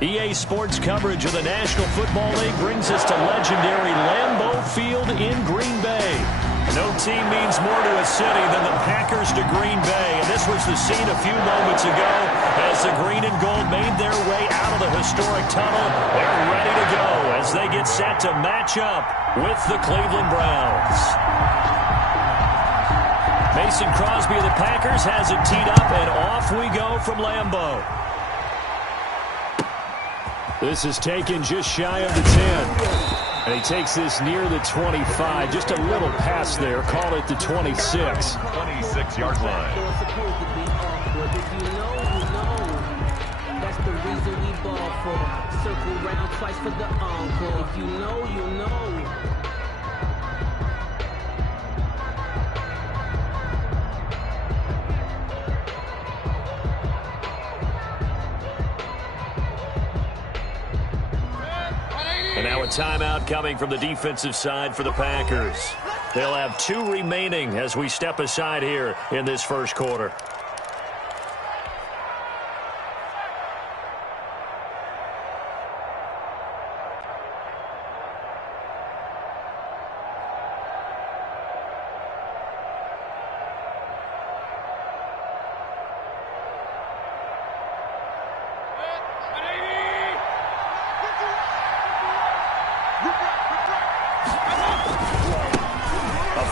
EA Sports coverage of the National Football League brings us to legendary Lambeau Field in Green Bay. No team means more to a city than the Packers to Green Bay. And this was the scene a few moments ago as the green and gold made their way out of the historic tunnel. They're ready to go as they get set to match up with the Cleveland Browns. Mason Crosby of the Packers has it teed up, and off we go from Lambeau. This is taken just shy of the 10. And he takes this near the 25. Just a little pass there. Call it the 26. 26-yard line. That's the reason we ball for. Circle round twice for the encore. If you know, you know. And now a timeout coming from the defensive side for the Packers. They'll have 2 remaining as we step aside here in this first quarter.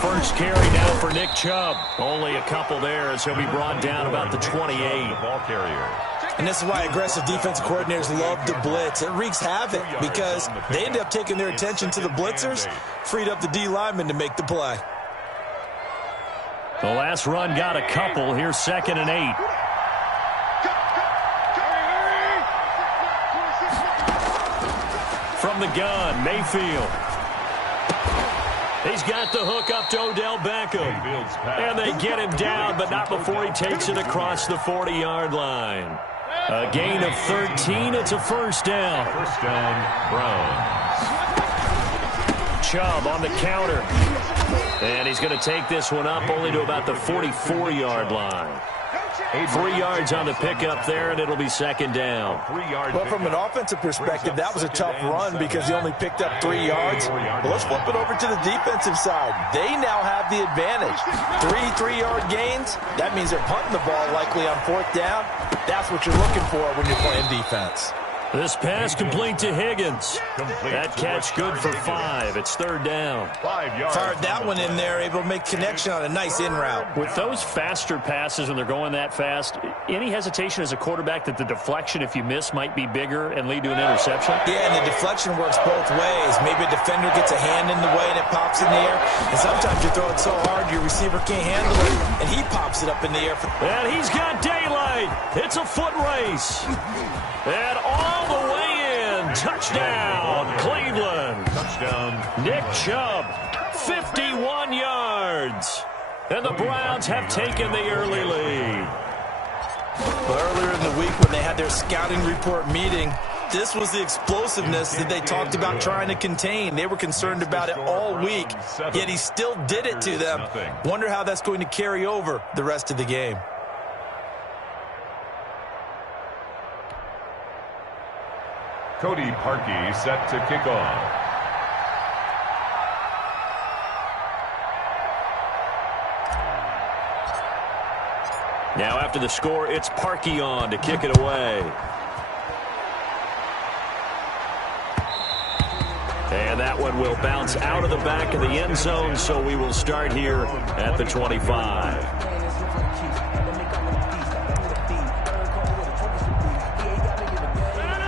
First carry now for Nick Chubb. Only a couple there as he'll be brought down about the 28. Ball carrier. And this is why aggressive defensive coordinators love to blitz. It wreaks havoc because they end up taking their attention to the blitzers, freed up the D lineman to make the play. The last run got a couple. Here's 2nd and 8. From the gun, Mayfield. He's got the hook up to Odell Beckham. And they get him down, but not before he takes it across the 40-yard line. A gain of 13. It's a first down. First down, Browns. Chubb on the counter. And he's going to take this one up only to about the 44-yard line. 3 yards on the pickup there, and it'll be 2nd down. Well, from an offensive perspective, that was a tough run because he only picked up 3 yards. But let's flip it over to the defensive side. They now have the advantage. 3-3-yard gains. That means they're punting the ball likely on 4th down. That's what you're looking for when you're playing defense. This pass complete to Higgins. That catch good for 5. It's 3rd down. 5 yards. Fired that one in there, able to make connection on a nice in route. With those faster passes when they're going that fast, any hesitation as a quarterback that the deflection, if you miss, might be bigger and lead to an interception? Yeah, and the deflection works both ways. Maybe a defender gets a hand in the way and it pops in the air. And sometimes you throw it so hard your receiver can't handle it, and he pops it up in the air. And he's got daylight. It's a foot race. And all the way in. Touchdown, Cleveland. Touchdown. Nick Chubb, 51 yards. And the Browns have taken the early lead. Earlier in the week when they had their scouting report meeting, this was the explosiveness that they talked about trying to contain. They were concerned about it all week, yet he still did it to them. Wonder how that's going to carry over the rest of the game. Cody Parkey set to kick off. Now after the score, it's Parkey on to kick it away. And that one will bounce out of the back of the end zone, so we will start here at the 25.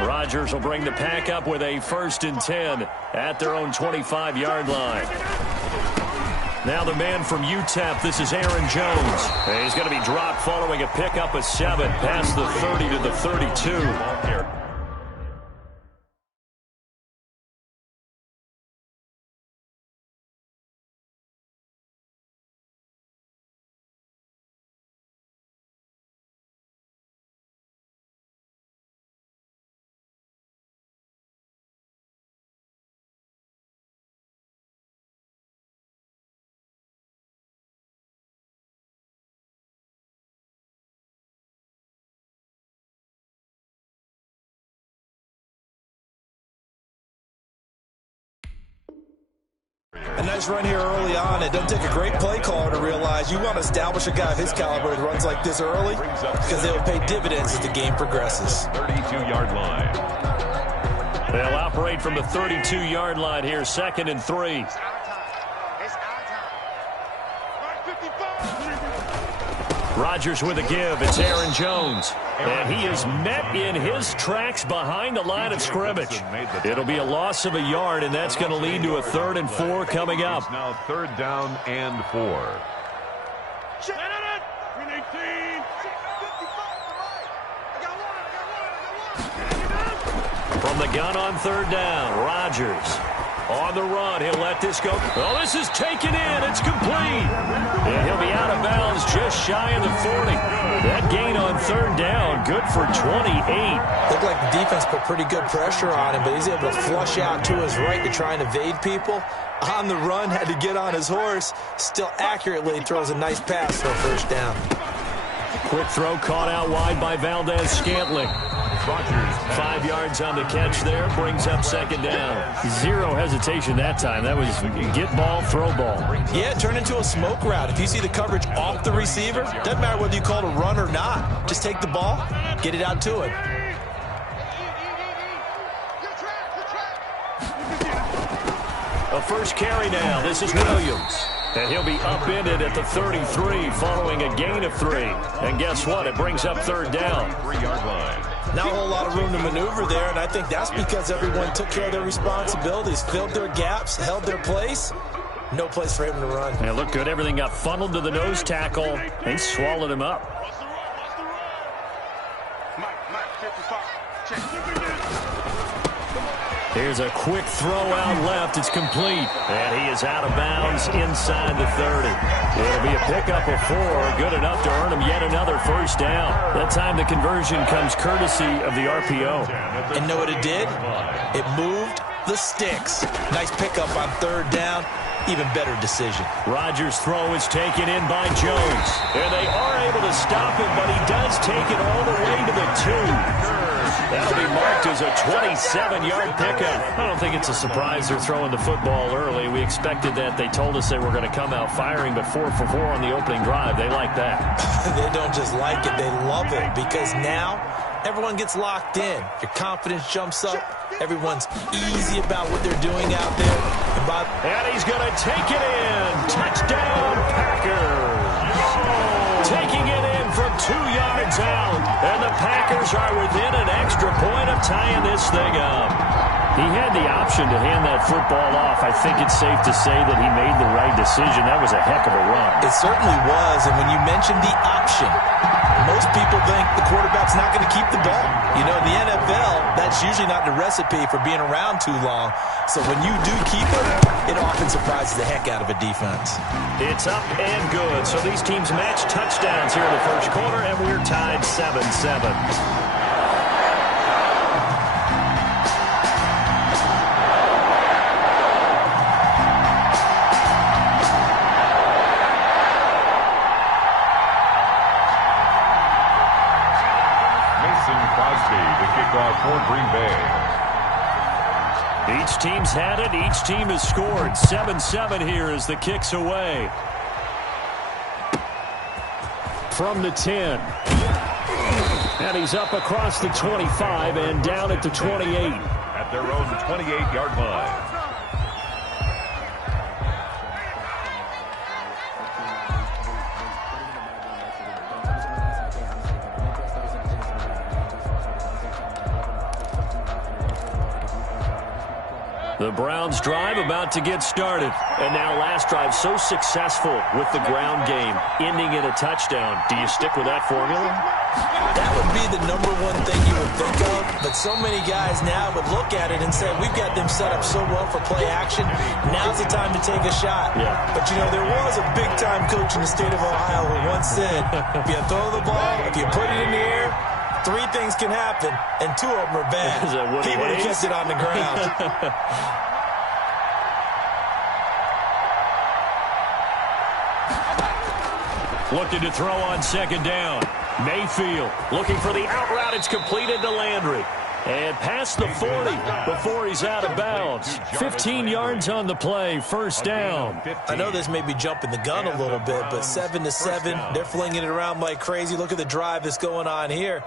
Rodgers will bring the pack up with a 1st and 10 at their own 25-yard line. Now the man from UTEP, this is Aaron Jones. He's going to be dropped following a pickup of 7 past the 30 to the 32. A nice run here early on. It doesn't take a great play caller to realize you want to establish a guy of his caliber who runs like this early because they will pay dividends as the game progresses. 32-yard line. They'll operate from the 32-yard line here, 2nd and 3. Rodgers with a give. It's Aaron Jones. And he is met in his tracks behind the line of scrimmage. It'll be a loss of a yard, and that's going to lead to a 3rd and 4 coming up. Now 3rd down and 4. From the gun on 3rd down, Rodgers. On the run, he'll let this go. Oh, this is taken in. It's complete. And he'll be out of bounds just shy of the 40. That gain on 3rd down, good for 28. Looked like the defense put pretty good pressure on him, but he's able to flush out to his right to try and evade people. On the run, had to get on his horse. Still accurately throws a nice pass for a 1st down. Quick throw caught out wide by Valdez-Scantling. 5 yards on the catch there, brings up 2nd down. Zero hesitation that time. That was get ball, throw ball. Yeah, turn into a smoke route. If you see the coverage off the receiver, doesn't matter whether you call it a run or not. Just take the ball, get it out to him. A first carry now. This is Williams. And he'll be upended at the 33 following a gain of 3. And guess what? It brings up 3rd down. 3-yard line. Not a whole lot of room to maneuver there, and I think that's because everyone took care of their responsibilities, filled their gaps, held their place. No place for him to run. Yeah, looked good. Everything got funneled to the nose tackle. They swallowed him up. Here's a quick throw out left. It's complete. And he is out of bounds inside the 30. It'll be a pickup of 4. Good enough to earn him yet another 1st down. That time the conversion comes courtesy of the RPO. And know what it did? It moved the sticks. Nice pickup on 3rd down. Even better decision. Rodgers' throw is taken in by Jones. And they are able to stop him, but he does take it all the way to the 2. That'll be marked as a 27-yard pickup. I don't think it's a surprise they're throwing the football early. We expected that. They told us they were going to come out firing, but 4 for 4 on the opening drive. They like that. They don't just like it. They love it because now everyone gets locked in. Your confidence jumps up. Everyone's easy about what they're doing out there. And he's going to take it in. Touchdown, Packers. Taking it in from 2 yards out. And the Packers are within an extra point of tying this thing up. He had the option to hand that football off. I think it's safe to say that he made the right decision. That was a heck of a run. It certainly was. And when you mentioned the option, most people think the quarterback's not going to keep the ball. You know, in the NFL, that's usually not the recipe for being around too long. So when you do keep it, it often surprises the heck out of a defense. It's up and good. So these teams match touchdowns here in the first quarter, and we're tied 7-7. For Green Bay. Each team's had it. Each team has scored. 7-7 here as the kick's away. From the 10. And he's up across the 25 and down at the 28. At their own 28-yard line. The Browns drive about to get started. And now last drive so successful with the ground game, ending in a touchdown. Do you stick with that formula? That would be the number one thing you would think of. But so many guys now would look at it and say, we've got them set up so well for play action. Now's the time to take a shot. Yeah. But, you know, there was a big-time coach in the state of Ohio who once said, if you throw the ball, if you put it in the air, 3 things can happen, and 2 of them are bad. He would have kept it on the ground. Looking to throw on 2nd down. Mayfield looking for the out route. It's completed to Landry. And past the 40 before he's out of bounds. 15 yards on the play, first down. I know this may be jumping the gun a little bit, but 7-7, they're flinging it around like crazy. Look at the drive that's going on here.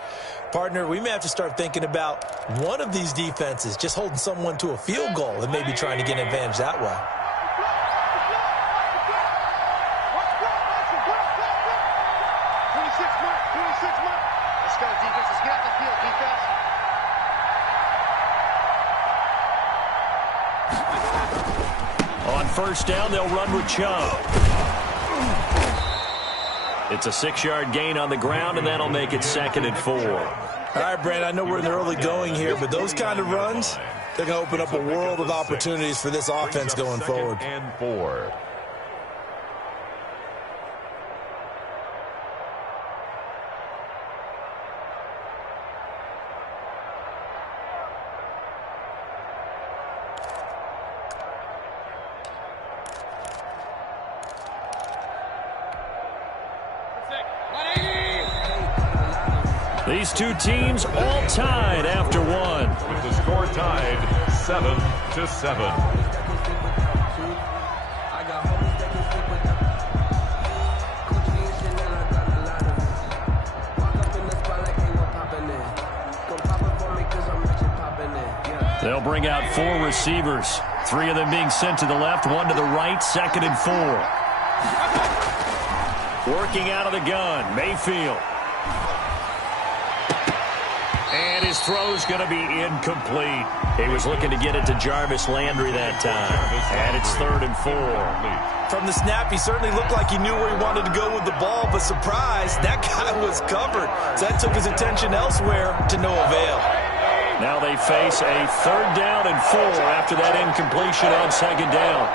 Partner, we may have to start thinking about one of these defenses just holding someone to a field goal and maybe trying to get an advantage that way. Let's go, defense. Let's get out the field, defense. On first down, they'll run with Chubb. It's a 6-yard gain on the ground, and that'll make it 2nd and 4. All right, Brandon, I know we're in the early going here, but those kind of runs, they're going to open up a world of opportunities for this offense going forward. 2nd and 4. These two teams all tied after one. With the score tied 7-7. They'll bring out 4 receivers, 3 of them being sent to the left, 1 to the right, 2nd and 4. Working out of the gun, Mayfield. And his throw's going to be incomplete. He was looking to get it to Jarvis Landry that time. And it's 3rd and 4. From the snap, he certainly looked like he knew where he wanted to go with the ball, but surprise, that guy was covered. So that took his attention elsewhere to no avail. Now they face a 3rd down and 4 after that incompletion on 2nd down.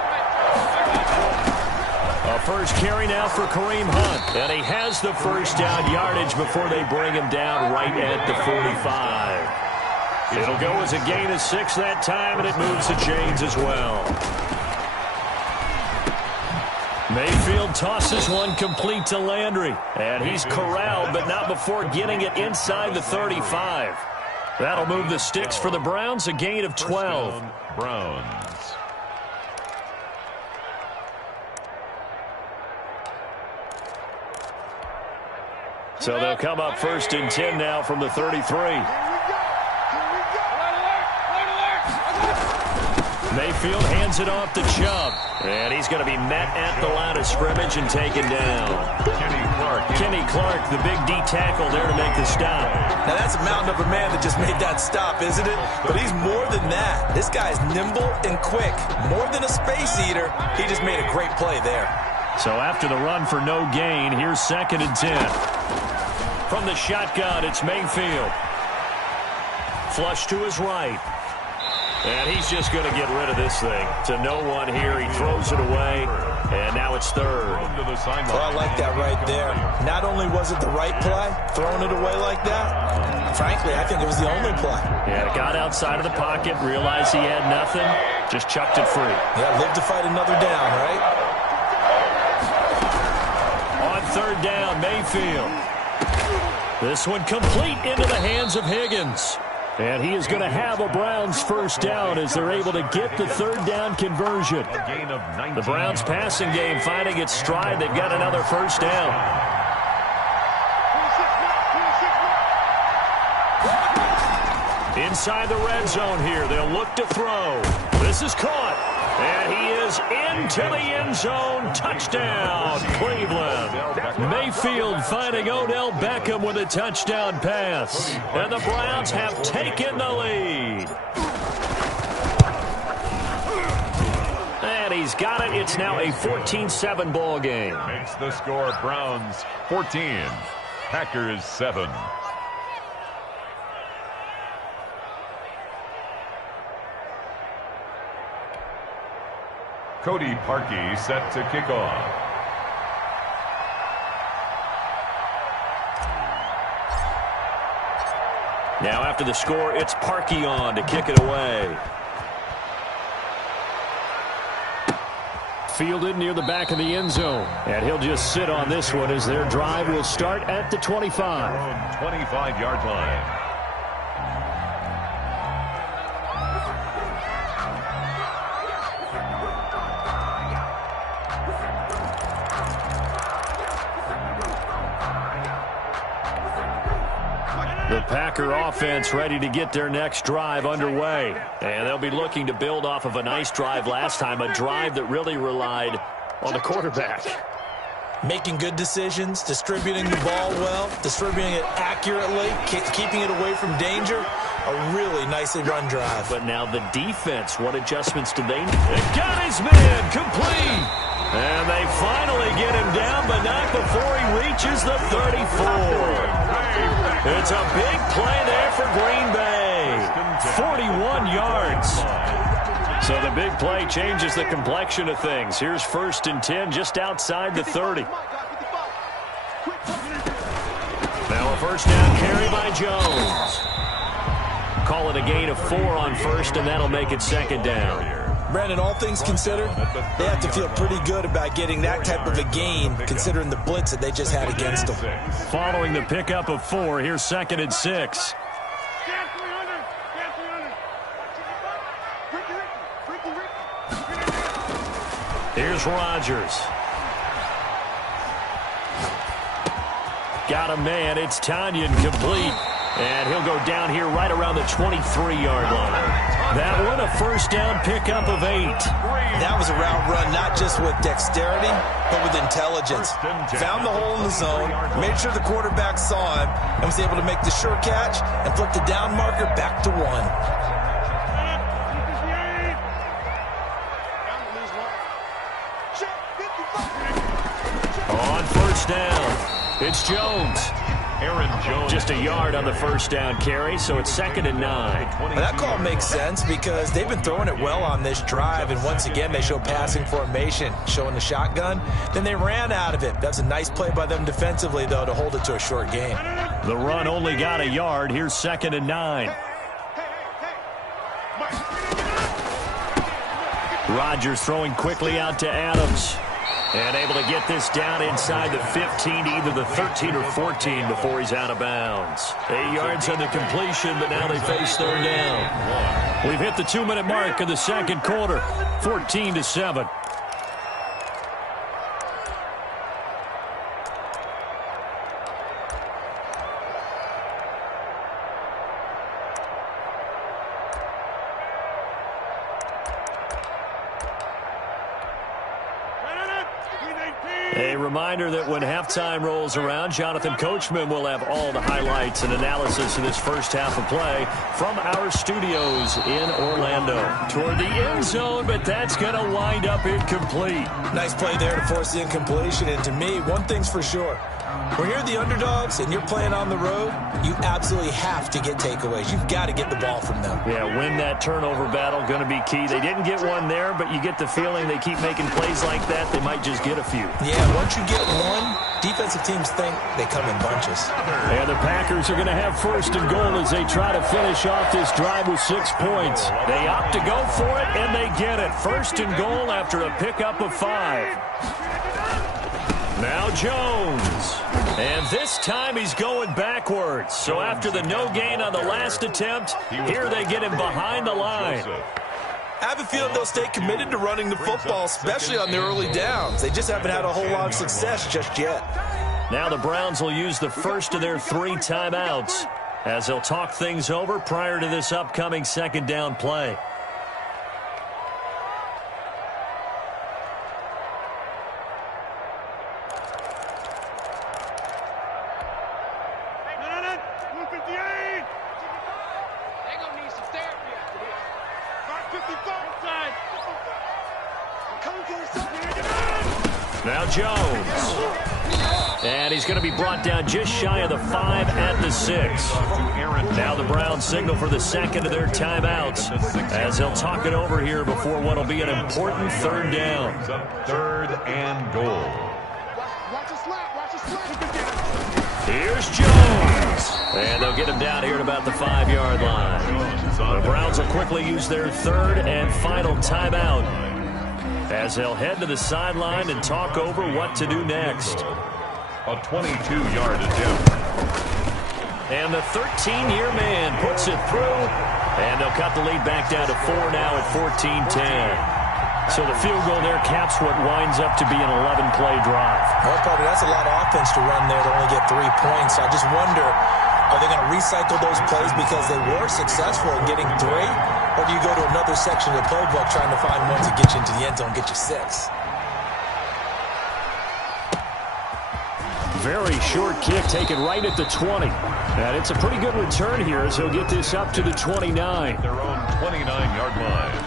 A first carry now for Kareem Hunt. And he has the first down yardage before they bring him down right at the 45. It'll go as a gain of 6 that time, and it moves the chains as well. Mayfield tosses one complete to Landry. And he's corralled, but not before getting it inside the 35. That'll move the sticks for the Browns, a gain of 12. Browns. So they'll come up 1st and 10 now from the 33. Mayfield hands it off to Chubb. And he's going to be met at the line of scrimmage and taken down. Kenny Clark, the big D tackle there to make the stop. Now that's a mountain of a man that just made that stop, isn't it? But he's more than that. This guy's nimble and quick. More than a space eater, he just made a great play there. So after the run for no gain, here's 2nd and 10. From the shotgun, it's Mayfield. Flush to his right. And he's just going to get rid of this thing. To no one here. He throws it away. And now it's 3rd. Well, I like that right there. Not only was it the right play, throwing it away like that, frankly, I think it was the only play. Yeah, got outside of the pocket, realized he had nothing, just chucked it free. Yeah, live to fight another down, right? On 3rd down, Mayfield. This one complete into the hands of Higgins. And he is going to have a Browns first down as they're able to get the 3rd down conversion. The Browns passing game finding its stride. They've got another first down. Inside the red zone here. They'll look to throw. This is caught. And he is into the end zone. Touchdown, Cleveland. Mayfield finding Odell Beckham with a touchdown pass. And the Browns have taken the lead. And he's got it. It's now a 14-7 ball game. Makes the score Browns 14, Packers 7. Cody Parkey set to kick off. Now after the score, it's Parkey on to kick it away. Fielded near the back of the end zone. And he'll just sit on this one as their drive will start at the 25. 25-yard line. The Packer offense ready to get their next drive underway. And they'll be looking to build off of a nice drive last time, a drive that really relied on the quarterback. Making good decisions, distributing the ball well, distributing it accurately, keeping it away from danger. A really nicely run drive. But now the defense, what adjustments do they need? They got his man complete. And they finally get him down, but not before he reaches the 34. It's a big play there for Green Bay. 41 yards. So the big play changes the complexion of things. Here's 1st and 10 just outside the 30. Now a first down carry by Jones. Call it a gain of 4 on 1st, and that'll make it 2nd down. Brandon, all things considered, they have to feel pretty good about getting that type of a gain, considering the blitz that they just had against them. Following the pickup of 4, here's 2nd and 6. Here's Rodgers. Got a man. It's Tanyan complete. And he'll go down here right around the 23-yard line. That one, a first down pickup of 8. That was a route run not just with dexterity, but with intelligence. Found the hole in the zone, made sure the quarterback saw him, and was able to make the sure catch and flip the down marker back to 1. On first down, it's Jones. Aaron Jones. Just a yard on the first down carry, so it's 2nd and 9. Well, that call makes sense because they've been throwing it well on this drive, and once again they show passing formation, showing the shotgun. Then they ran out of it. That's a nice play by them defensively, though, to hold it to a short game. The run only got a yard. Here's 2nd and 9. Rodgers throwing quickly out to Adams. And able to get this down inside the 15 to either the 13 or 14 before he's out of bounds. 8 yards on the completion, but now they face 3rd down. We've hit the 2-minute mark of the 2nd quarter, 14-7. A reminder that when halftime rolls around, Jonathan Coachman will have all the highlights and analysis of this first half of play from our studios in Orlando. Toward the end zone, but that's going to wind up incomplete. Nice play there to force the incompletion, and to me, one thing's for sure. When you're the underdogs and you're playing on the road, you absolutely have to get takeaways. You've got to get the ball from them. Yeah, win that turnover battle, going to be key. They didn't get one there, but you get the feeling they keep making plays like that, they might just get a few. Yeah, once you get one, defensive teams think they come in bunches. And the Packers are going to have 1st and goal as they try to finish off this drive with 6 points. They opt to go for it, and they get it. 1st and goal after a pickup of 5. Now Jones. And this time he's going backwards. So after the no gain on the last attempt, here they get him behind the line. I have a feeling they'll stay committed to running the football, especially on their early downs. They just haven't had a whole lot of success just yet. Now the Browns will use the first of their 3 timeouts as they'll talk things over prior to this upcoming 2nd down play. Now Jones. And he's going to be brought down just shy of the 5 at the 6. Now the Browns signal for the 2nd of their timeouts as they'll talk it over here before what will be an important 3rd down. 3rd and goal. Here's Jones. And they'll get him down here at about the 5-yard line. The Browns will quickly use their 3rd and final timeout as they'll head to the sideline and talk over what to do next. A 22-yard attempt. And the 13-year man puts it through, and they'll cut the lead back down to 4 now at 14-10. So the field goal there caps what winds up to be an 11-play drive. Well, Parker, that's a lot of offense to run there to only get 3 points. I just wonder Are they going to recycle those plays because they were successful in getting 3? Or do you go to another section of the playbook trying to find ones that get you into the end zone, get you 6? Very short kick taken right at the 20. And it's a pretty good return here as he'll get this up to the 29. Their own 29-yard line.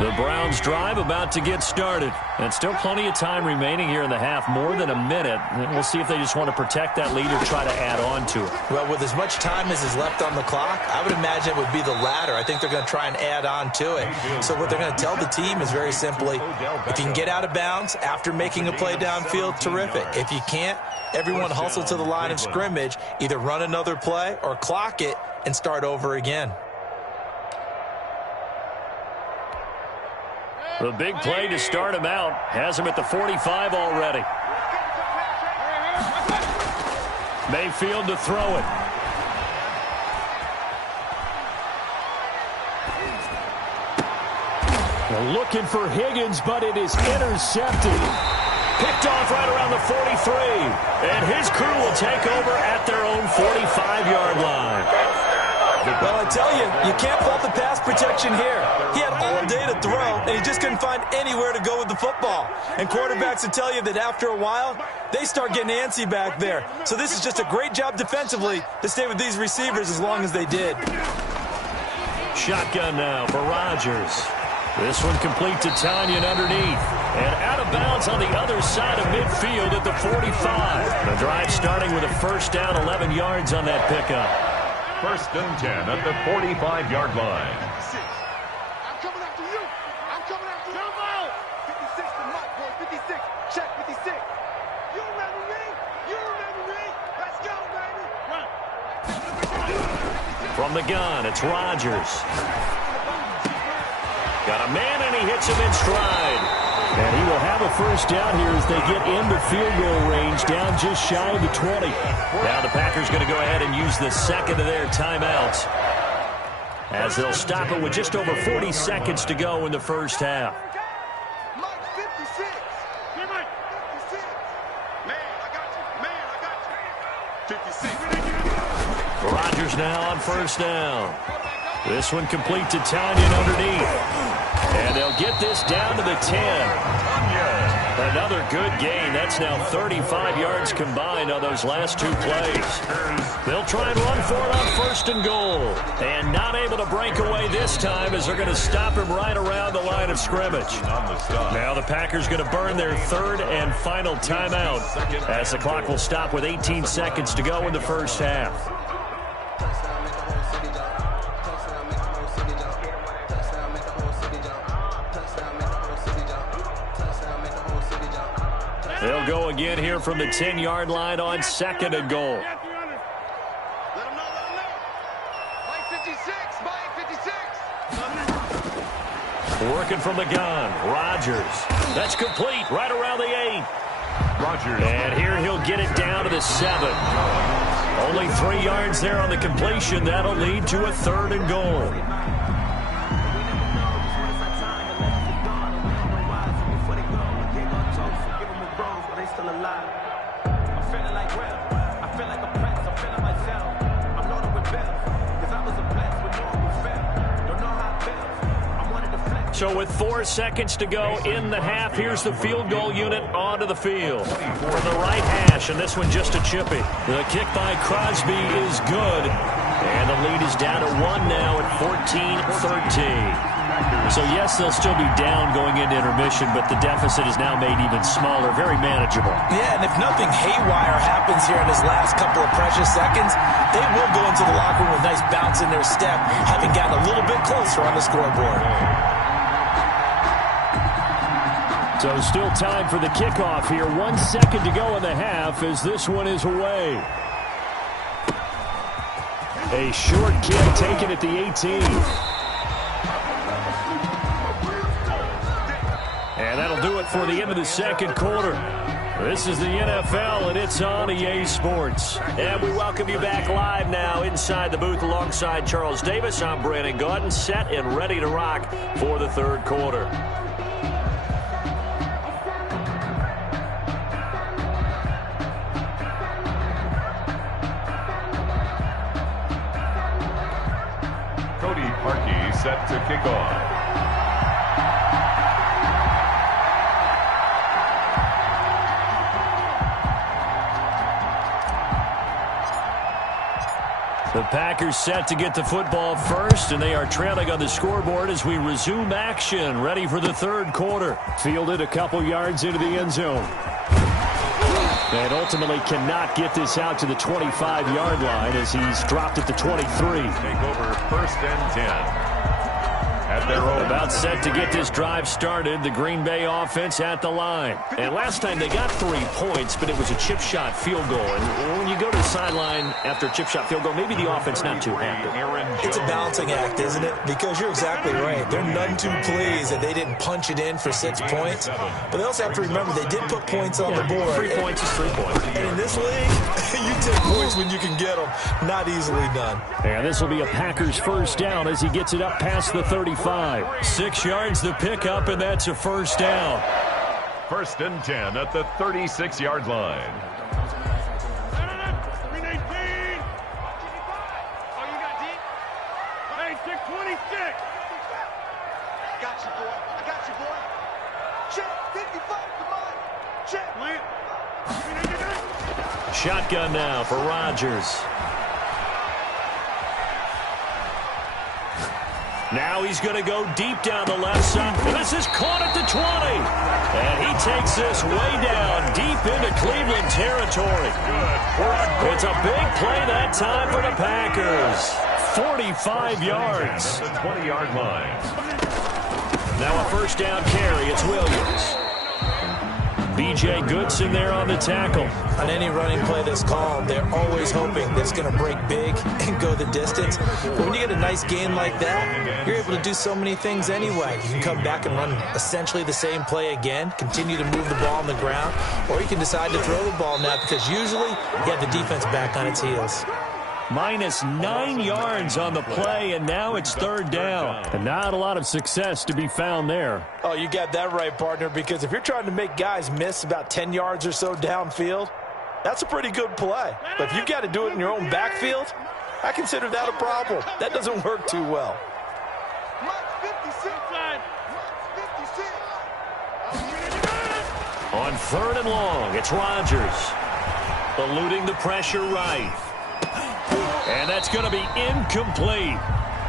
The Browns drive about to get started. And still plenty of time remaining here in the half, more than a minute. And we'll see if they just want to protect that lead or try to add on to it. Well, with as much time as is left on the clock, I would imagine it would be the latter. I think they're going to try and add on to it. So what they're going to tell the team is very simply, if you can get out of bounds after making a play downfield, terrific. If you can't, everyone hustle to the line of scrimmage, either run another play or clock it and start over again. The big play to start him out has him at the 45 already. Mayfield to throw it. They're looking for Higgins, but it is intercepted. Picked off right around the 43. And his crew will take over at their own 45-yard line. Well, I tell you, you can't fault the pass protection here. He had all day to throw, and he just couldn't find anywhere to go with the football. And quarterbacks will tell you that after a while, they start getting antsy back there. So this is just a great job defensively to stay with these receivers as long as they did. Shotgun now for Rodgers. This one complete to Tanyan underneath. And out of bounds on the other side of midfield at the 45. The drive starting with a first down, 11 yards on that pickup. 1st and 10 at the 45-yard line. I'm coming after you. I'm coming after you. 56 to Mike, boy. 56. Check 56. You remember me? You remember me? Let's go, baby. Run. From the gun, it's Rodgers. Got a man, and he hits him in stride. And he will have a first down here as they get into field goal range, down just shy of the 20. Now the Packers going to go ahead and use the second of their timeouts, as they'll stop it with just over 40 seconds to go in the first half. Mike, 56. Here, Mike. 56. Man, I got you. Man, I got you. 56. Rodgers now on first down. This one complete to Tanyan underneath. And they'll get this down to the 10. Another good gain. That's now 35 yards combined on those last 2 plays. They'll try and run for it on 1st and goal. And not able to break away this time as they're going to stop him right around the line of scrimmage. Now the Packers going to burn their 3rd and final timeout as the clock will stop with 18 seconds to go in the first half. They'll go again here from the 10-yard line on 2nd and goal. Let him know. Mike 56. Mike 56. Working from the gun, Rodgers. That's complete, right around the 8. Rodgers. And here he'll get it down to the 7. Only 3 yards there on the completion. That'll lead to a 3rd and goal. So with 4 seconds to go in the half, here's the field goal unit onto the field. For the right hash, and this one just a chippy. The kick by Crosby is good. And the lead is down to 1 now at 14-13. So, yes, they'll still be down going into intermission, but the deficit is now made even smaller, very manageable. Yeah, and if nothing haywire happens here in this last couple of precious seconds, they will go into the locker room with a nice bounce in their step, having gotten a little bit closer on the scoreboard. So still time for the kickoff here. 1 second to go in the half as this one is away. A short kick taken at the 18. And that'll do it for the end of the second quarter. This is the NFL, and it's on EA Sports. And we welcome you back live now inside the booth alongside Charles Davis. I'm Brandon Gaudin, set and ready to rock for the 3rd quarter. Harkey set to kick off. The Packers set to get the football first, and they are trailing on the scoreboard as we resume action, ready for the third quarter. Fielded a couple yards into the end zone. And ultimately cannot get this out to the 25-yard line as he's dropped at the 23. Take over 1st and 10. At their own. About set to get this drive started, the Green Bay offense at the line. And last time they got 3 points, but it was a chip shot field goal. And when you go to the sideline after a chip shot field goal, maybe the offense not too happy. It's a balancing act, isn't it? Because you're exactly right. They're none too pleased that they didn't punch it in for 6 points. But they also have to remember they did put points on the board. 3 points is 3 points. And in this league, you take points when you can get them. Not easily done. And this will be a Packers first down as he gets it up past the 35. 6 yards the pickup, and that's a first down. 1st and 10 at the 36-yard line. Shotgun now for Rodgers. Now he's going to go deep down the left side. And this is caught at the 20. And he takes this way down deep into Cleveland territory. It's a big play that time for the Packers. 45 yards. At the 20-yard line. Now a first down carry. It's Williams. B.J. Goodson there on the tackle. On any running play that's called, they're always hoping that it's going to break big and go the distance. But when you get a nice gain like that, you're able to do so many things anyway. You can come back and run essentially the same play again, continue to move the ball on the ground, or you can decide to throw the ball now because usually you have the defense back on its heels. Minus 9 yards on the play, and now it's third down. And not a lot of success to be found there. Oh, you got that right, partner, because if you're trying to make guys miss about 10 yards or so downfield, that's a pretty good play. But if you've got to do it in your own backfield, I consider that a problem. That doesn't work too well. On 3rd and long, it's Rodgers. Eluding the pressure right. And that's going to be incomplete.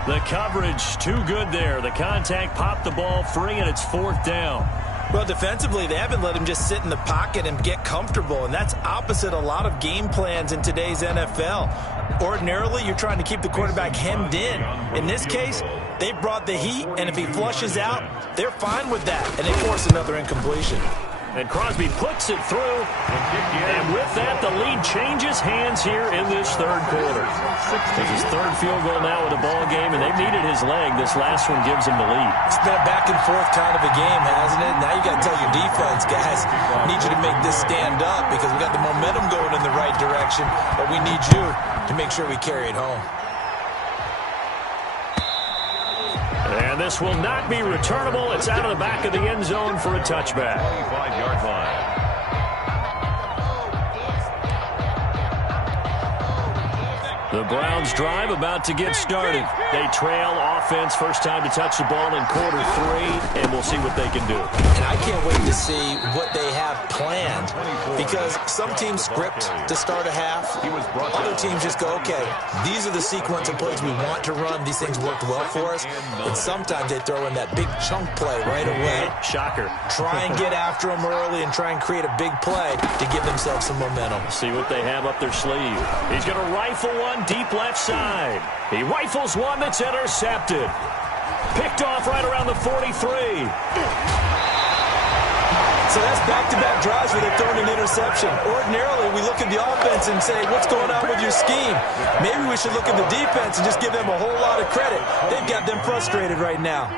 The coverage too good there. The contact popped the ball free, and it's 4th down. Well, defensively, they haven't let him just sit in the pocket and get comfortable, and that's opposite a lot of game plans in today's NFL. Ordinarily, you're trying to keep the quarterback hemmed in. In this case, they brought the heat, and if he flushes out, they're fine with that, and they force another incompletion. And Crosby puts it through. And with that, the lead changes hands here in this third quarter. It's his 3rd field goal now with a ball game, and they've needed his leg. This last one gives him the lead. It's been a back-and-forth kind of a game, hasn't it? Now you got to tell your defense, guys, need you to make this stand up because we got the momentum going in the right direction, but we need you to make sure we carry it home. And this will not be returnable. It's out of the back of the end zone for a touchback. 25-yard line. The Browns drive about to get started. They trail offense, first time to touch the ball in quarter 3, and we'll see what they can do. And I can't wait to see what they have planned because some teams script to start a half. Other teams just go, okay, these are the sequence of plays we want to run. These things worked well for us. And sometimes they throw in that big chunk play right away. Shocker. Try and get after them early and try and create a big play to give themselves some momentum. See what they have up their sleeve. He's going to rifle one deep left side. He rifles one that's intercepted. Picked off right around the 43. So that's back-to-back drives where they've thrown an interception. Ordinarily, we look at the offense and say, what's going on with your scheme? Maybe we should look at the defense and just give them a whole lot of credit. They've got them frustrated right now.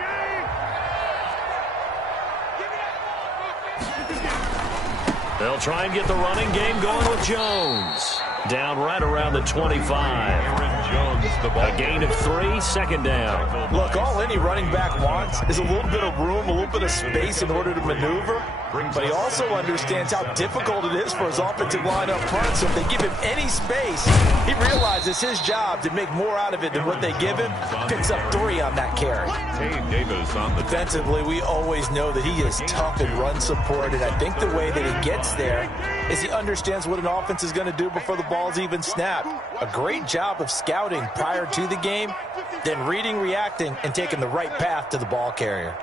They'll try and get the running game going with Jones. Down right around the 25. A gain of 3, second down. Look, all any running back wants is a little bit of room, a little bit of space in order to maneuver. But he also understands how difficult it is for his offensive line up front. So if they give him any space, he realizes his job to make more out of it than what they give him. Picks up 3 on that carry. Defensively, we always know that he is tough in run support. And I think the way that he gets there is he understands what an offense is going to do before the ball's even snapped. A great job of scouting prior to the game, then reading, reacting, and taking the right path to the ball carrier.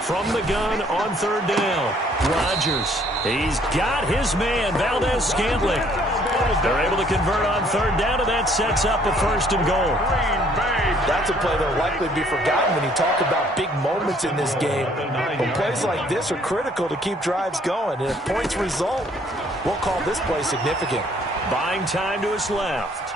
From the gun on third down, Rodgers. He's got his man, Valdez-Scantling. They're able to convert on third down, and that sets up a 1st and goal. That's a play that will likely be forgotten when you talk about big moments in this game. But plays like this are critical to keep drives going. And if points result, we'll call this play significant. Buying time to his left.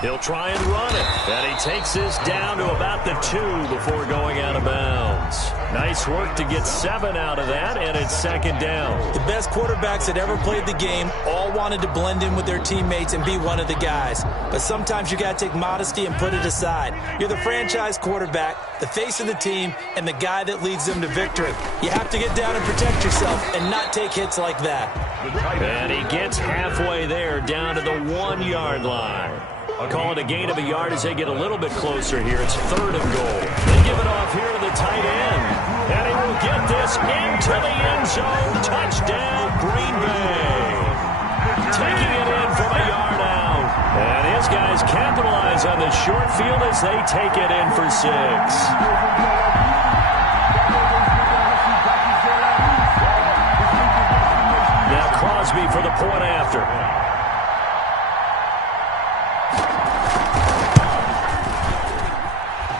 He'll try and run it. And he takes this down to about the 2 before going out of bounds. Nice work to get 7 out of that, and it's 2nd down. The best quarterbacks that ever played the game all wanted to blend in with their teammates and be one of the guys. But sometimes you got to take modesty and put it aside. You're the franchise quarterback, the face of the team, and the guy that leads them to victory. You have to get down and protect yourself and not take hits like that. And he gets halfway there, down to the 1-yard line. I'll call it a gain of a yard as they get a little bit closer here. It's 3rd and goal. They give it off here to the tight end. And he will get this into the end zone. Touchdown, Green Bay. Taking it in from a yard out. And his guys capitalize on the short field as they take it in for 6. Now Crosby for the point after.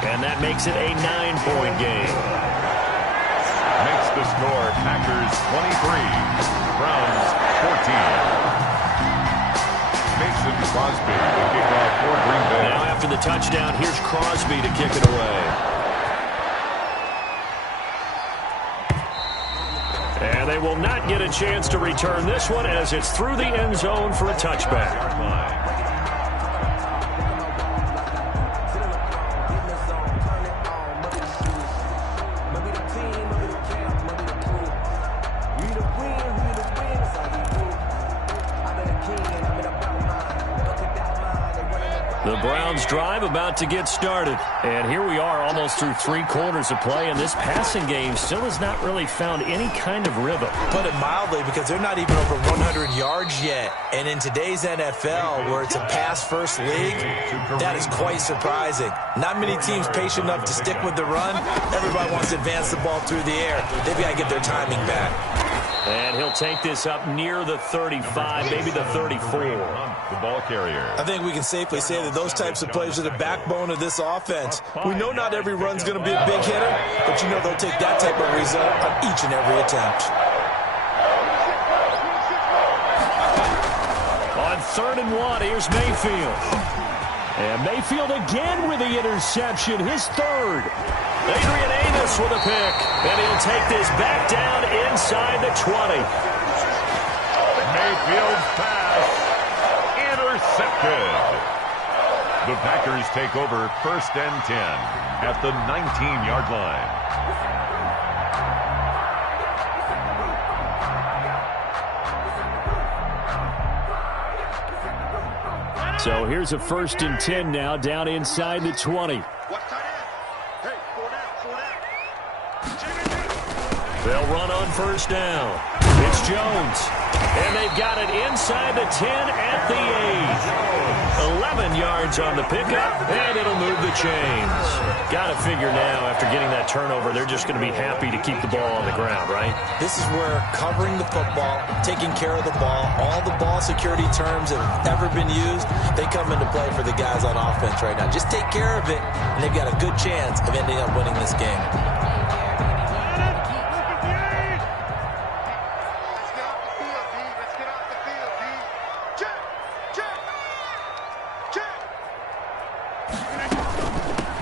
And that makes it a 9-point game. Makes the score Packers 23, Browns 14. Mason Crosby to kick off for Green Bay. Now after the touchdown, here's Crosby to kick it away. And they will not get a chance to return this one as it's through the end zone for a touchback. The Browns drive about to get started. And here we are almost through 3 quarters of play, and this passing game still has not really found any kind of rhythm. Put it mildly, because they're not even over 100 yards yet. And in today's NFL, where it's a pass-first league, that is quite surprising. Not many teams patient enough to stick with the run. Everybody wants to advance the ball through the air. They've got to get their timing back. And he'll take this up near the 35, maybe the 34. The ball carrier. I think we can safely say that those types of plays are the backbone of this offense. We know not every run's going to be a big hitter, but you know they'll take that type of result on each and every attempt. On 3rd and 1, here's Mayfield. And Mayfield again with the interception, his 3rd. Adrian Amos with a pick, and he'll take this back down inside the 20. Mayfield's pass intercepted. The Packers take over 1st and 10 at the 19-yard line. So here's a 1st and 10 now, down inside the 20. They'll run on 1st down. It's Jones. And they've got it inside the 10 at the 8. 11 yards on the pickup, and it'll move the chains. Got to figure now, after getting that turnover, they're just going to be happy to keep the ball on the ground, right? This is where covering the football, taking care of the ball, all the ball security terms that have ever been used, they come into play for the guys on offense right now. Just take care of it, and they've got a good chance of ending up winning this game.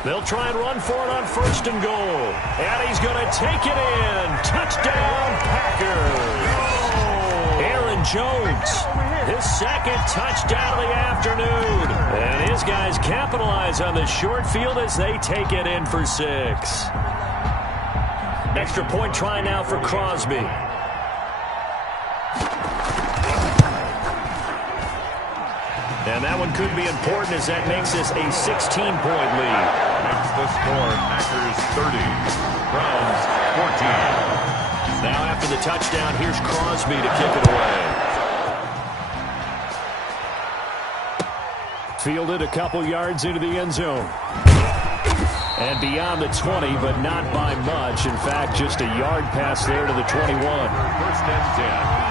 They'll try and run for it on 1st and goal. And he's going to take it in. Touchdown, Packers. Aaron Jones. His second touchdown of the afternoon. And his guys capitalize on the short field as they take it in for 6. Extra point try now for Crosby. And that one could be important as that makes this a 16-point lead. Makes the score Packers 30, Browns 14. Now after the touchdown, here's Crosby to kick it away. Fielded a couple yards into the end zone. And beyond the 20, but not by much. In fact, just a yard pass there to the 21. First and 10.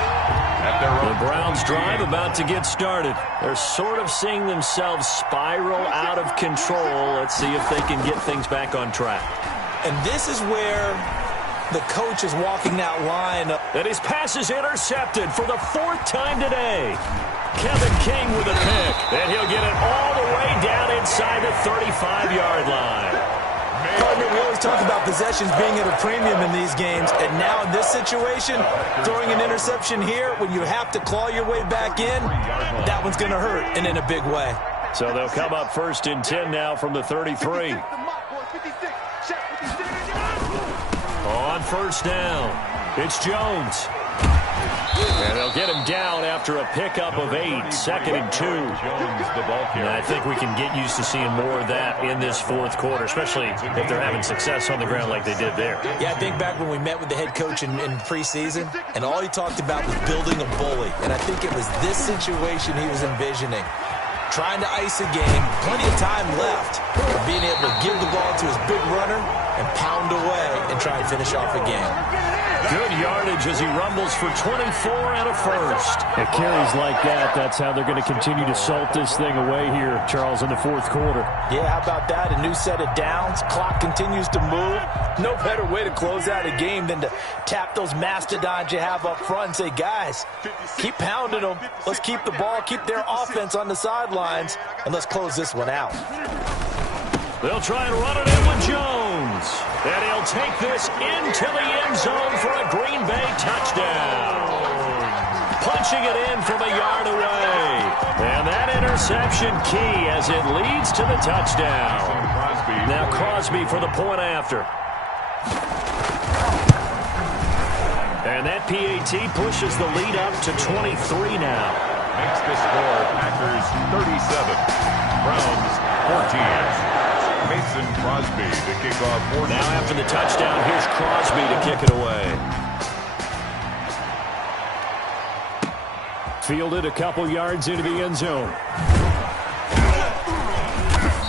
The Browns drive about to get started. They're sort of seeing themselves spiral out of control. Let's see if they can get things back on track. And this is where the coach is walking that line. And his pass is intercepted for the 4th time today. Kevin King with a pick. And he'll get it all the way down inside the 35-yard line. Partner, we always talk about possessions being at a premium in these games, and now in this situation, throwing an interception here when you have to claw your way back in, that one's going to hurt, and in a big way. So they'll come up 1st and 10 now from the 33. On 1st down, it's Jones. And they'll get him down after a pickup of 8, 2nd and 2. And I think we can get used to seeing more of that in this 4th quarter, especially if they're having success on the ground like they did there. Yeah, I think back when we met with the head coach in preseason, and all he talked about was building a bully. And I think it was this situation he was envisioning. Trying to ice a game, plenty of time left, but being able to give the ball to his big runner and pound away and try and finish off a game. Good yardage as he rumbles for 24 and a first. It carries like that. That's how they're going to continue to salt this thing away here, Charles, in the 4th quarter. Yeah, how about that? A new set of downs. Clock continues to move. No better way to close out a game than to tap those mastodons you have up front and say, guys, keep pounding them. Let's keep the ball, keep their offense on the sidelines, and let's close this one out. They'll try and run it in with Jones. And he'll take this into the end zone for a Green Bay touchdown. Punching it in from a yard away. And that interception key as it leads to the touchdown. Now Crosby for the point after. And that PAT pushes the lead up to 23 now. Makes the score Packers 37, Browns 14. Mason Crosby to kick off. Now after the touchdown, here's Crosby to kick it away. Fielded a couple yards into the end zone.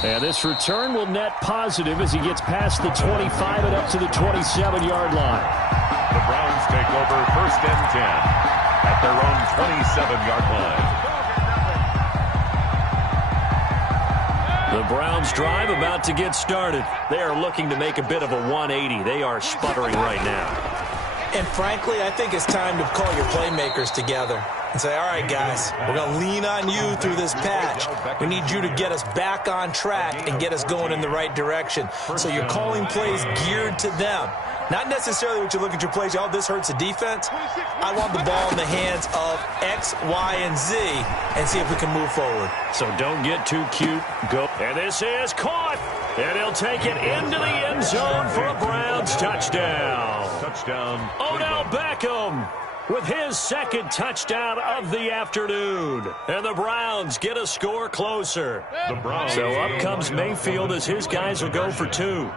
And this return will net positive as he gets past the 25 and up to the 27-yard line. The Browns take over 1st and 10 at their own 27-yard line. The Browns drive about to get started. They are looking to make a bit of a 180. They are sputtering right now. And frankly, I think it's time to call your playmakers together and say, all right, guys, we're going to lean on you through this patch. We need you to get us back on track and get us going in the right direction. So you're calling plays geared to them. Not necessarily what you look at your plays, oh, this hurts the defense. I want the ball in the hands of X, Y, and Z and see if we can move forward. So don't get too cute. Go. And this is caught. And he'll take it into the end zone for a Browns touchdown. Touchdown. Odell Beckham with his 2nd touchdown of the afternoon. And the Browns get a score closer. The Browns. So up comes Mayfield as his guys will go for 2.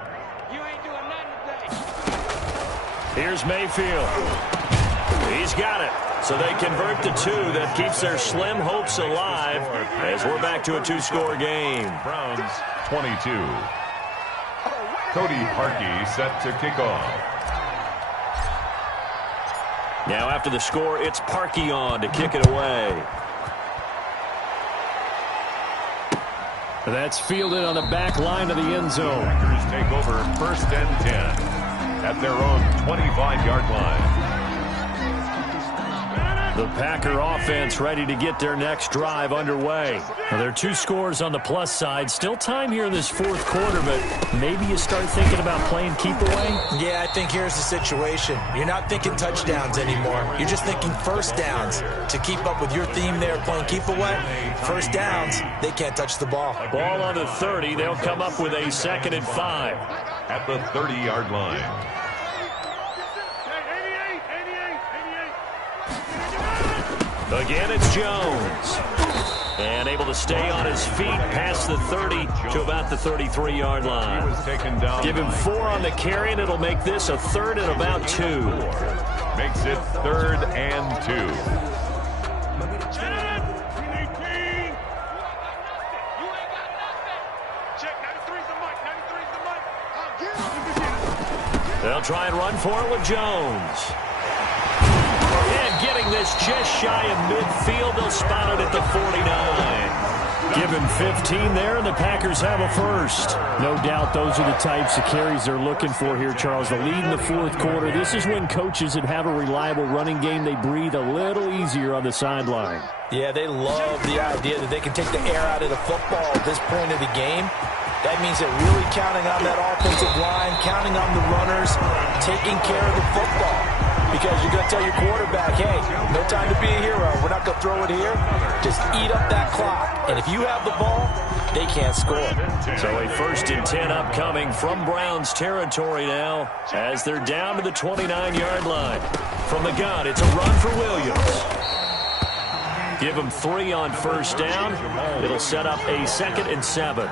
Here's Mayfield. He's got it. So they convert the 2. That keeps their slim hopes alive as we're back to a 2-score game. Browns 22. Cody Parkey set to kick off. Now after the score, it's Parkey on to kick it away. That's fielded on the back line of the end zone. Packers take over 1st and 10 at their own 25-yard line. The The Packer offense ready to get their next drive underway. Now, there are 2 scores on the plus side. Still time here in this fourth quarter, but maybe you start thinking about playing keep away? Yeah, I think here's the situation. You're not thinking touchdowns anymore. You're just thinking first downs. To keep up with your theme there, playing keep away, first downs, they can't touch the ball. Ball on the 30. They'll come up with a 2nd and 5. At the 30-yard line. Again, it's Jones. And able to stay on his feet past the 30 to about the 33-yard line. Give him 4 on the carry, and it'll make this a 3rd and about 2. Makes it 3rd and 2. They'll try and run for it with Jones. And getting this just shy of midfield, they'll spot it at the 49. Give him 15 there, and the Packers have a first. No doubt those are the types of carries they're looking for here, Charles. The lead in the fourth quarter. This is when coaches that have a reliable running game, they breathe a little easier on the sideline. Yeah, they love the idea that they can take the air out of the football at this point of the game. That means they're really counting on that offensive line, counting on the runners, taking care of the football. Because you're going to tell your quarterback, hey, no time to be a hero. We're not going to throw it here. Just eat up that clock. And if you have the ball, they can't score. So a 1st and 10 upcoming from Browns territory now as they're down to the 29-yard line. From the gun, it's a run for Williams. Give him 3 on first down. It'll set up a 2nd and 7.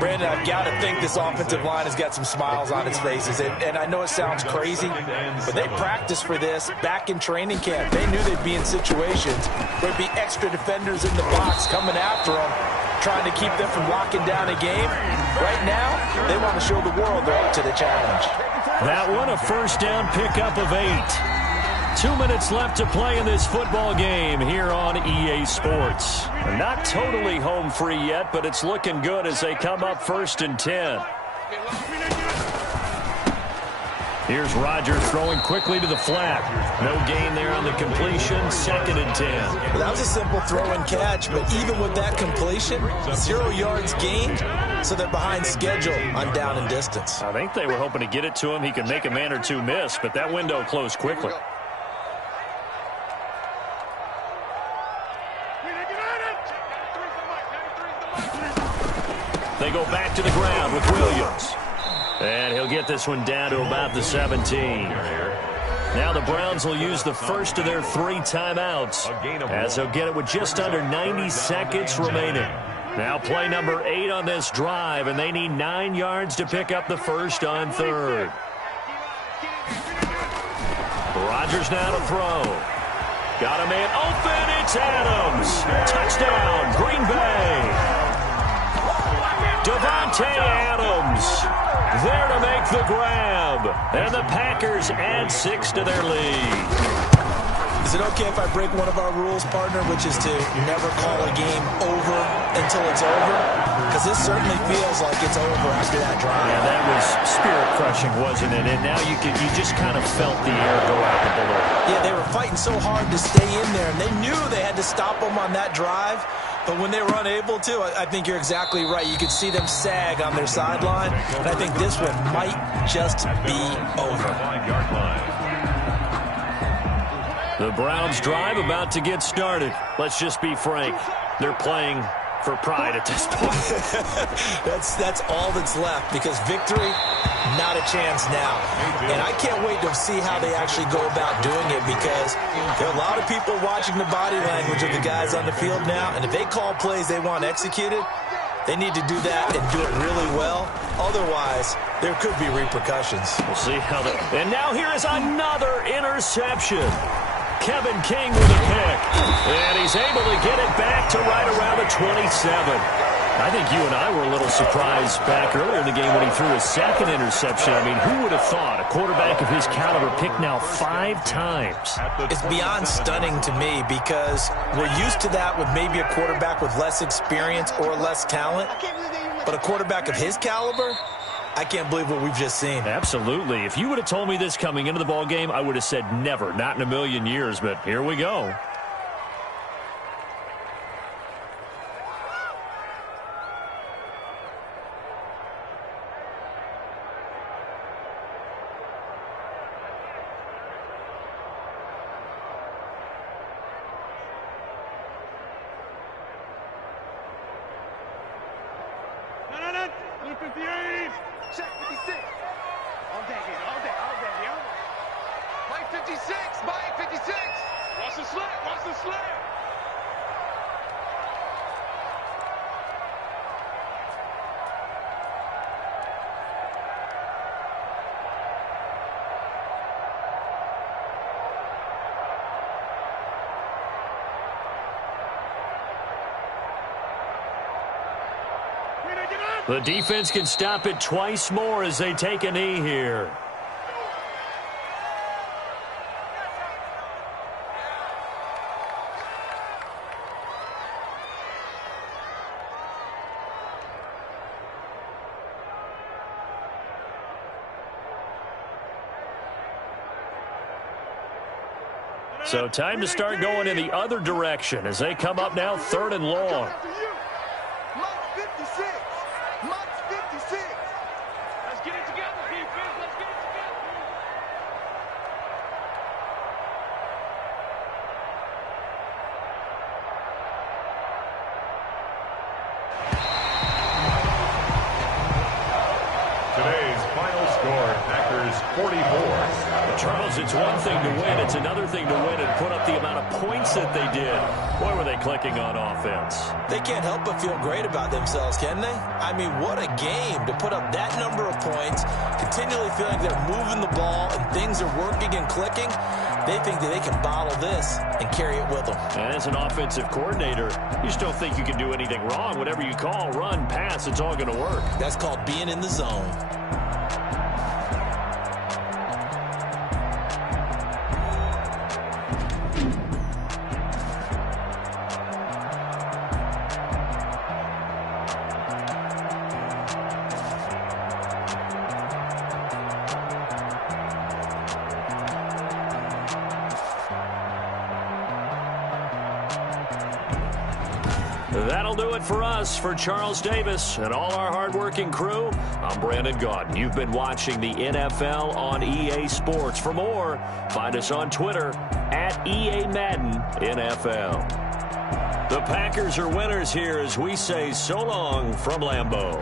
Brandon, I've got to think this offensive line has got some smiles on its faces. And I know it sounds crazy, but they practiced for this back in training camp. They knew they'd be in situations where there'd be extra defenders in the box coming after them, trying to keep them from locking down a game. Right now, they want to show the world they're up to the challenge. That one, a first down pickup of 8. 2 minutes left to play in this football game here on EA Sports. Not totally home free yet, but it's looking good as they come up 1st and 10. Here's Rodgers throwing quickly to the flat. No gain there on the completion. 2nd and 10. Well, that was a simple throw and catch, but even with that completion, 0 yards gained, so they're behind schedule on down and distance. I think they were hoping to get it to him. He could make a man or 2 miss, but that window closed quickly. They go back to the ground with Williams. And he'll get this one down to about the 17. Now the Browns will use the first of their 3 timeouts as they'll get it with just under 90 seconds remaining. Now play number 8 on this drive, and they need 9 yards to pick up the first on 3rd. Rodgers now to throw. Got a man open. It's Adams. Touchdown, Green Bay. Davante Adams there to make the grab. And the Packers add 6 to their lead. Is it okay if I break one of our rules, partner, which is to never call a game over until it's over? Because this certainly feels like it's over after that drive. Yeah, that was spirit-crushing, wasn't it? And now you just kind of felt the air go out the balloon. Yeah, they were fighting so hard to stay in there, and they knew they had to stop them on that drive. But when they were unable to, I think you're exactly right. You could see them sag on their sideline, and I think this one might just be over. The Browns drive about to get started. Let's just be frank. They're playing for pride at this point. That's all that's left, because victory, not a chance now. And I can't wait to see how they actually go about doing it, because there are a lot of people watching the body language of the guys on the field now, and if they call plays they want executed, they need to do that and do it really well. Otherwise, there could be repercussions. We'll see how that... And now here is another interception. Kevin King with a pick. And he's able to get it back to right around the 27. I think you and I were a little surprised back earlier in the game when he threw his 2nd interception. I mean, who would have thought a quarterback of his caliber picked now 5 times? It's beyond stunning to me, because we're used to that with maybe a quarterback with less experience or less talent. But a quarterback of his caliber, I can't believe what we've just seen. Absolutely. If you would have told me this coming into the ball game, I would have said never, not in a million years. But here we go. 58. Check 56. All day, all day, all day, all day. Mike 56, Mike 56. Watch the slip, watch the slip. The defense can stop it twice more as they take a knee here. So time to start going in the other direction as they come up now 3rd and long. Today's final score, Packers 44. Charles, it's one thing to win. It's another thing to win and put up the amount of points that they did. Boy, were they clicking on offense. They can't help but feel great about themselves, can they? I mean, what a game to put up that number of points, continually feeling they're moving the ball and things are working and clicking. They think that they can bottle this and carry it with them. And as an offensive coordinator, you just don't think you can do anything wrong. Whatever you call, run, pass, it's all going to work. That's called being in the zone. That'll do it for us. For Charles Davis and all our hardworking crew, I'm Brandon Gaudin. You've been watching the NFL on EA Sports. For more, find us on Twitter at EA Madden NFL. The Packers are winners here as we say so long from Lambeau.